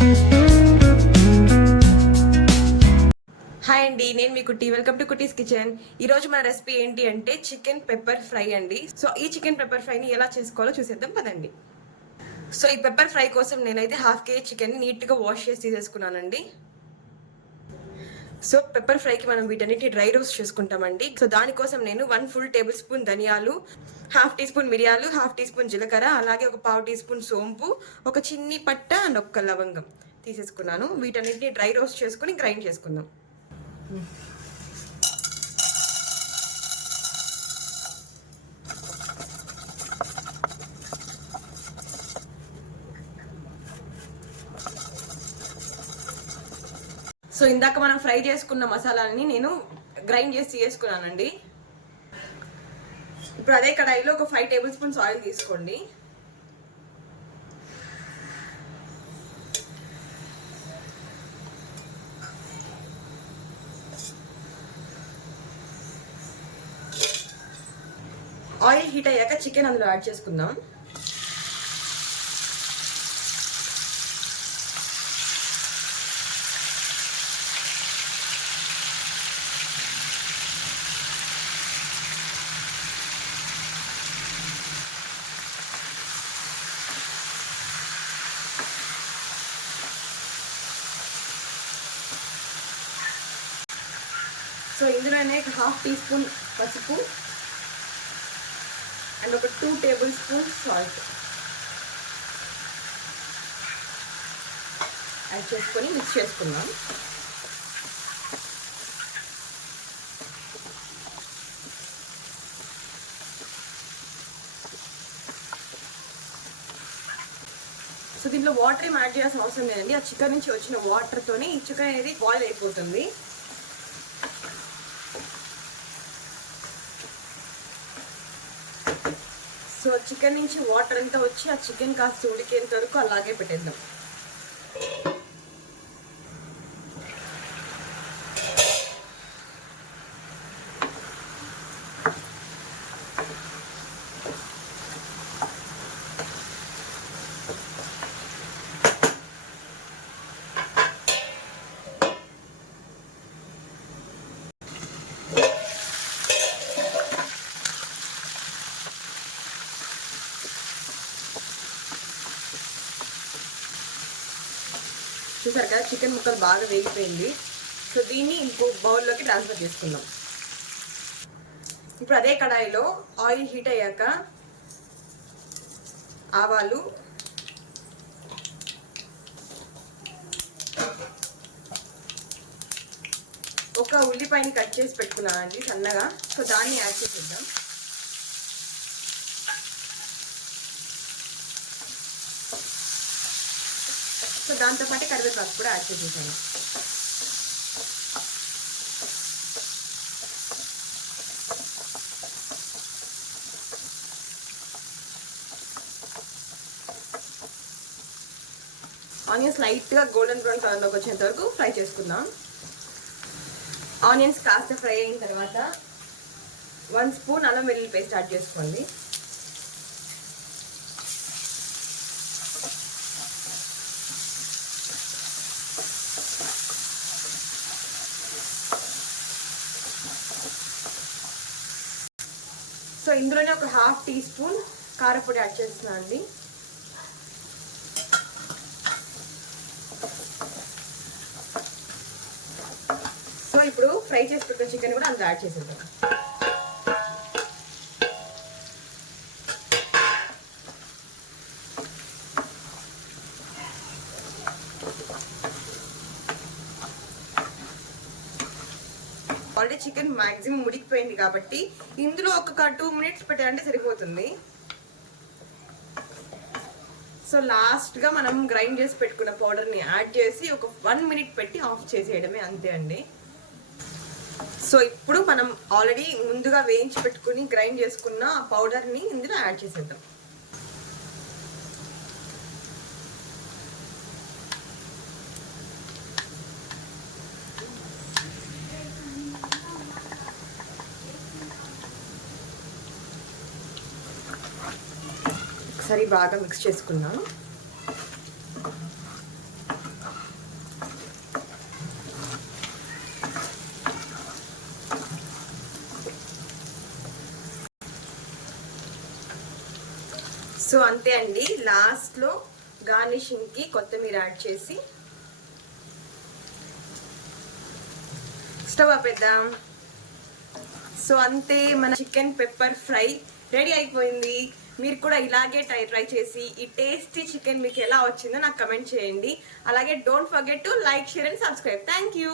హాయ్ అండి, నేను మీ కుట్టి. Welcome to cuties kitchen. ఈ రోజు మన రెసిపీ ఏంటి అంటే చికెన్ పెప్పర్ ఫ్రై అండి. సో ఈ చికెన్ పెప్పర్ ఫ్రైని ఎలా చేసుకోవాలో చూసేద్దాం పదండి. సో ఈ పెప్పర్ ఫ్రై కోసం నేనైతే ½ kg చికెన్ నీట్గా వాష్ చేసి తీసేసుకున్నానండి. సో పెప్పర్ ఫ్రైకి మనం వీటన్నిటిని డ్రై రోస్ట్ చేసుకుంటామండి. సో దానికోసం నేను 1 full tablespoon ధనియాలు, ½ teaspoon మిరియాలు, ½ teaspoon జీలకర్ర, అలాగే ఒక ½ teaspoon సోంపు, ఒక చిన్ని పట్ట అండ్ ఒక్క లవంగం తీసేసుకున్నాను. వీటన్నిటిని డ్రై రోస్ట్ చేసుకుని గ్రైండ్ చేసుకుందాం. సో ఇందాక మనం ఫ్రై చేసుకున్న మసాలాలని నేను గ్రైండ్ చేసి చేసుకున్నానండి. ఇప్పుడు అదే కడాయిలో ఒక 5 tablespoons ఆయిల్ తీసుకోండి. ఆయిల్ హీట్ అయ్యాక చికెన్ అందులో యాడ్ చేసుకుందాం. సో ఇందులోనే ½ teaspoon పసుపు అండ్ ఒక 2 tablespoons సాల్ట్ యాడ్ చేసుకొని మిక్స్ చేసుకుందాం. సో దీంట్లో వాటర్ ఏం యాడ్ చేయాల్సిన అవసరం లేదండి. ఆ చికెన్ నుంచి వచ్చిన వాటర్తోనే ఈ చికెన్ అనేది బాయిల్ అయిపోతుంది. సో చికెన్ నుంచి వాటర్ అంతా వచ్చి ఆ చికెన్ కాస్త ఉడికేంత వరకు అలాగే పెట్టేద్దాం. చూసారు కదా, చికెన్ ముక్కలు బాగా వేగిపోయింది. సో దీన్ని ఇంకో బౌల్లోకి ట్రాన్స్ఫర్ చేసుకుందాం. ఇప్పుడు అదే కడాయిలో ఆయిల్ హీట్ అయ్యాక ఆవాలు, ఒక ఉల్లిపాయని కట్ చేసి పెట్టుకున్నానండి సన్నగా. సో దాన్ని యాడ్ చేసేద్దాం. సో దాంతోపాటు కరివేపాకు కూడా యాడ్ చేసేసాను. ఆనియన్స్ లైట్గా గోల్డెన్ బ్రౌన్ కలర్లోకి వచ్చేంత వరకు ఫ్రై చేసుకుందాం. ఆనియన్స్ కాస్త ఫ్రై అయిన తర్వాత 1 spoon అల్లం వెల్లుల్లి పేస్ట్ యాడ్ చేసుకోండి. సో ఇందులోనే ఒక ½ teaspoon కారపొడి యాడ్ చేస్తున్నాను అండి. సో ఇప్పుడు ఫ్రై చేసి పెట్టుకున్న చికెన్ కూడా అందులో యాడ్ చేసేద్దాం. ఆల్రెడీ చికెన్ మాక్సిమం ఉడికిపోయింది కాబట్టి ఇందులో ఒక 2 minutes పెట్టాలంటే సరిపోతుంది. సో లాస్ట్గా మనం గ్రైండ్ చేసి పెట్టుకున్న పౌడర్ని యాడ్ చేసి ఒక 1 minute పెట్టి ఆఫ్ చేసేయడమే, అంతే అండి. సో ఇప్పుడు మనం ఆల్రెడీ ముందుగా వేయించి పెట్టుకుని గ్రైండ్ చేసుకున్న ఆ పౌడర్ని ఇందులో యాడ్ చేసేద్దాం. ఒకసారి బాగా మిక్స్ చేసుకున్నాను. సో అంతే అండి, లాస్ట్లో గార్నిషింగ్కి కొత్తిమీర యాడ్ చేసి స్టవ్ ఆపేద్దాం. సో అంతే, మన చికెన్ పెప్పర్ ఫ్రై రెడీ అయిపోయింది. మీరు కూడా ఇలాగే ట్రై చేసి ఈ టేస్టీ చికెన్ మీకు ఎలా వచ్చిందో నాకు కమెంట్ చేయండి. అలాగే don't forget to like, share and subscribe. Thank you.